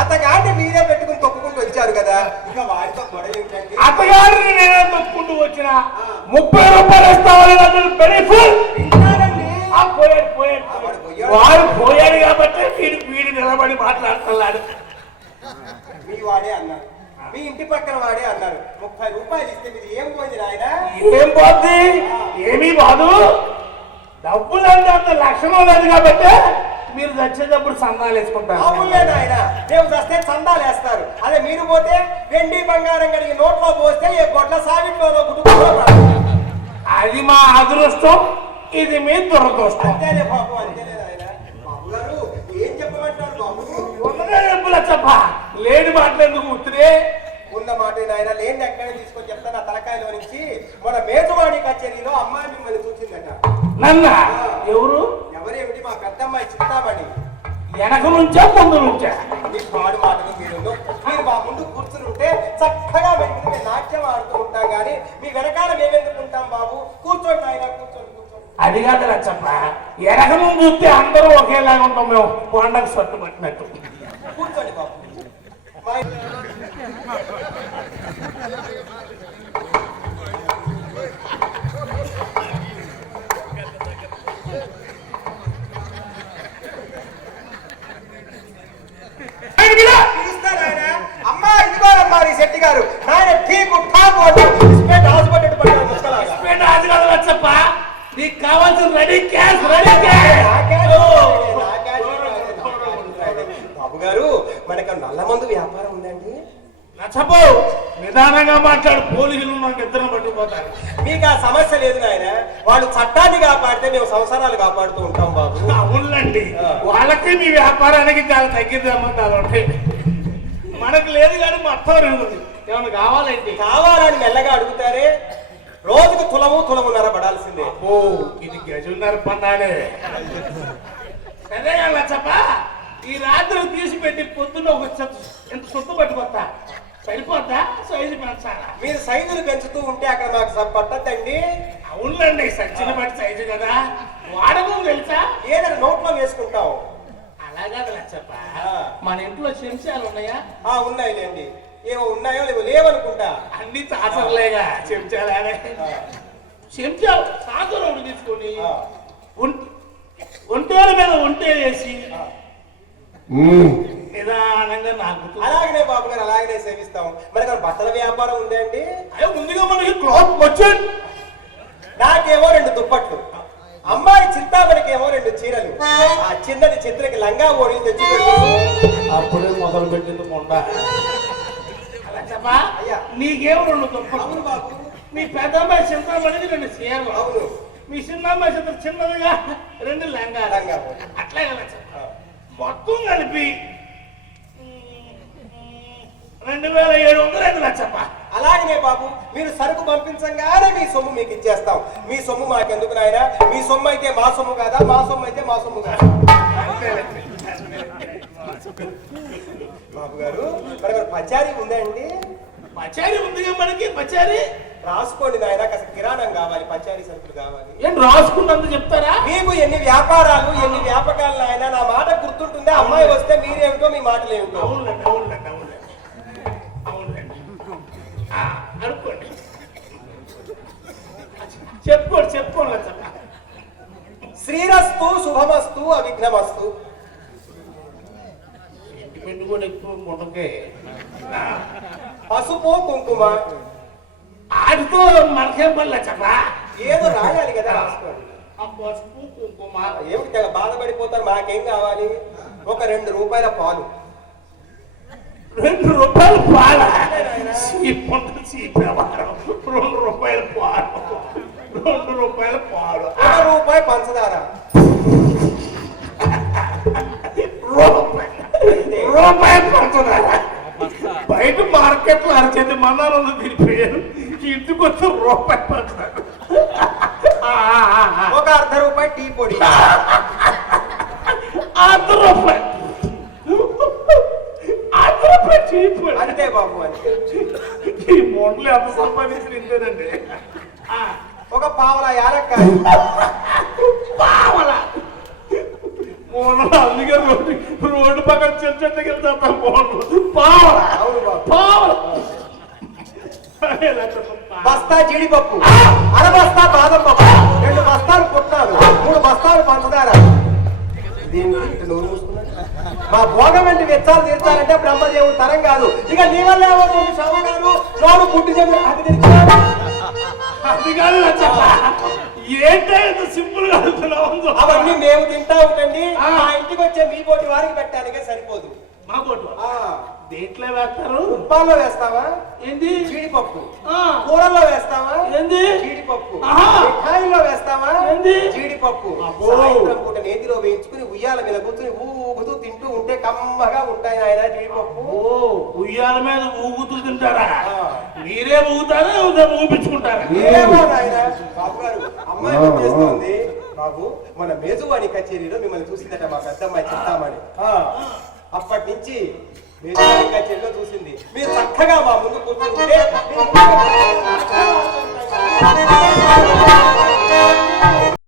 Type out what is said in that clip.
అతగాడిని మీరే పెట్టుకుని తొక్కుకుంటూ వచ్చారు కదా, ఇక వాడితో గొడవ ఏంటండి? అతగాడిని నేనే తొక్కుంటూ వచ్చిన 30 రూపాయలు ఇస్తామని వాడు పోయాడు కాబట్టి వీడు నిలబడి మాట్లాడుతున్నాడు. మీ వాడే అన్నారు, మీ ఇంటి పక్కన వాడే అన్నారు 30 రూపాయలు ఇస్తే మీరు ఏం పోయింది నాయన? ఏం పోద్ది? ఏమీ బాదు. డబ్బులు అంటే అంత లక్షణం లేదు కాబట్టి మీరు చచ్చేటప్పుడు సందాలు వేసుకుంటారు. అవునులేదు ఆయన, మేము చస్తే సందాలు వేస్తారు. అదే మీరు పోతే వెండి బంగారం కడిగి నోట్లో పోస్తే ఏ గొడ్ల సాగిట్లో అది మా అదృష్టం, ఇది మీ దురదృష్టం. అంతేలే బాబు, అంతేలే నాయన. బాబు గారు ఏం చెప్పమంటారు బాబు? ఉన్నదే చెప్పుల చెప్ప, లేని మాటలు ఎందుకు ఉత్తిరే? ఉన్న మాట నాయన, లేని ఎక్కడికి తీసుకొని చెప్తా. నా తలకాయలో నుంచి మన మేజవాణి కచేరీలో అమ్మాయి మిమ్మల్ని చూసిందట. నన్న ఎవరు? ఎవరేమిటి? మా పెద్దమ్మాయి చిత్తామణి. వెనక నుంచా ముందు నుంచా? మీ పాడు మాటలు మీరు మా ముందు కూర్చుని ఉంటే చక్కగా మేము నాట్యం ఆడుతూ ఉంటాం, కానీ మీ వెనకాల మేమెందుకుంటాం బాబు? కూర్చోండి ఆయన, కూర్చోండి కూర్చోండి. అది కాదు రచ్చప్ప, వెనక ముందు చూస్తే అందరూ ఒకేలాగా ఉంటాం. మేము కొండకు సట్టు పట్టినట్టు. కూర్చోండి బాబు. అమ్మా ఇదిగోరమ్మా శెట్టి గారు, ఆయన ఠీకు ఠాకు రచ్చప్ప, నీకు కావాల్సిన రెడీ క్యాష్. బాబు గారు, మనకు నల్ల మందు వ్యాపారం ఉందండి. నచ్చపో, నిదానంగా మాట్లాడు. పోలీసులు నాకు ఇద్దరం పట్టుకుపోతారు. మీకు ఆ సమస్య లేదు నాయన. వాళ్ళు చట్టాన్ని కాపాడితే మేము సంవత్సరాలు కాపాడుతూ ఉంటాం బాబు. అవునండి, వాళ్ళకి మీ వ్యాపారానికి చాలా తగ్గింది అమ్మంటారు. అంటే మనకు లేదు కానీ మొత్తం ఉంటుంది. ఏమన్నా కావాలండి? కావాలని మెల్లగా అడుగుతారే. రోజుకు తులమున్నర పడాల్సిందే. ఓ, ఇది గజున్నర పన్నాలే. సరే నచ్చప్ప, ఈ రాత్రి తీసి పెట్టి పొద్దున్న ఒక ఎంత సొత్తు పట్టుకొస్తా. సరిపోతా? సైజు పెంచాలా? మీరు సైజులు పెంచుతూ ఉంటే అక్కడ నాకు పట్టద్దండి. అవునండి, సచ్చిన బట్టి సైజు కదా. వాడము తెలుసా? ఏదైనా నోట్లో వేసుకుంటాం. అలాగా లచ్చప్ప, మన ఇంట్లో చెంచాలు ఉన్నాయా? ఉన్నాయిలేండి. ఏమో ఉన్నాయో లేవనుకుంటా. అన్ని చాసర్లేగా చెంచాలే. చెంచాలు సాగులో తీసుకొని ఒంటేల మీద ఒంటే వేసి నిదానంగా నాకు. అలాగనే బాబు గారు, అలాగనే సేవిస్తాం. మనకు బట్టల వ్యాపారం ఉందే అండి? అయ్యో, ముందుగా మనకి క్లాత్ వచ్చాడు. నాకేమో 2 దుప్పట్లు, అమ్మాయి చింతామణికేమో 2 చీరలు, ఆ చిన్నది చిత్రకి లంగా ఓడి తెచ్చి అప్పుడే మొదలు పెట్టింది మొండ. అయ్యా, నీకేమో 2 దుప్పట్లు. అవును బాబు. మీ పెద్ద అమ్మాయి చింతామణికి 2 చీరలు. అవును. మీ చిన్న అమ్మాయి చిత్ర చిన్నదిగా 2 లంగా. అట్లాగే మొత్తం కలిపి 2700 లచ్చప్ప. అలాగనే బాబు, మీరు సరుకు పంపించంగానే మీ సొమ్ము మీకు ఇచ్చేస్తాం. మీ సొమ్ము మాకెందుకు నాయన? మీ సొమ్ము అయితే మా సొమ్ము కాదా? మా సొమ్ము అయితే మా సొమ్ము కాదా? బాబు గారు, మనకు పచారీ ఉందా అండి? పచారీ ఉందిగా మనకి. పచారీ రాసుకోండి నాయన, కాస్త కిరాణం కావాలి, పచారీ సరుకులు కావాలి. ఏం రాసుకున్నందుకు చెప్తారా? మీకు ఎన్ని వ్యాపారాలు, ఎన్ని వ్యాపకాలు నాయన, నా మాట గుర్తుంటుందా? అమ్మాయి వస్తే మీరేమిటో, మీ మాటలు ఏమిటో. అవునండి, అవునండి, అవునండి, అవునండి. అనుకోండి, చెప్పుకోండి. శ్రీరస్తు, శుభమస్తు, అవిఘ్నమస్తు. ఇంటి కూడా ఎక్కువ మునకే. పసుపు, కుంకుమ. ఆడితో మనకేం పని చెప్పా? ఏదో రాయాలి కదా, రాసుకోండి. పసుపు, కుంకుమ. ఏమిటి బాధపడిపోతారు? మాకేం కావాలి? ఒక 2 రూపాయల పాలు. 2 రూపాయల పాల? 2 రూపాయల పాలు. 2 రూపాయల పాలు. 1 రూపాయి పంచదార. రూపాయలు పంచదార. బయట మార్కెట్ లో అరచేతి మన్నాలను తిరిగిపోయారు. ఇంటికి వచ్చి రూపాయలు పంచదార. 1 రూపాయి టీ పొడి. 1 రూపాయి టీ పొడి. అంతే బాబు, అంతే. ఈ మొండలు ఎంత సంపాదించిన ఇంతేనండి. 1 పావలా యాలక్కాయ. పావలా అందుకే రోడ్డు పక్కన చెట్టు వెళ్తాం పావలా అవును బాబు. పావలా బస్తా జీడిపప్పు, అర బస్తా బాదం పప్పు, 2 బస్తాలు పుట్నాలు, 3 బస్తాలు పంచదార. దీనికి ఇటు నోరు మూసుకున్నాడు. మా భోగం అంటే వెచ్చాలు తీర్చాలంటే బ్రహ్మదేవుడు తరం కాదు. ఇక నీ వల్ల ఏమవుతుంది సాగుగారు, నోరు పుట్టి చెప్పి అది తెచ్చాడు. అది కాదు లచ్చప్ప, ఏంటో ఇంత సింపుల్ గా అడుగుతున్నావు. అవన్నీ మేము తింటా ఉంటండి. మా ఇంటికి వచ్చే మీ పోటీ వారికి పెట్టడానికే సరిపోదు. మా పోటు ఆ, దేంట్లో వేస్తారు? ఉప్పాల్లో వేస్తావా ఏంది? జీడిపప్పు, ఆ, కూరల్లో వేస్తావా ఏంది? జీడిపప్పు, ఆహా. మిఠాయిలో వేస్తావా ఏంది? జీడిపప్పు. అబ్బో. సాయంత్రం పూట నేతిలో వేయించుకుని ఉయ్యాల మీద కూర్చుని ఊగుతూ తింటూ ఉంటే కమ్మగా ఉంటాయి నాయన జీడిపప్పు. ఓ ఉయ్యాల మీద ఊగుతూ తింటారా? ఆ. మీరే ఊగుతారా ఊపించుకుంటారా? ఏమో నాయన. బాబు గారు అమ్మాయి వచ్చేస్తుంది. బాబు మన మేజువాణి కచేరీలో మిమ్మల్ని చూసిందట మా పెద్దమ్మాయి చెప్తామని. అప్పటి నుంచి మేజువాణి కచేరీలో చూసింది. మీరు చక్కగా మా ముందు కూర్చుంటే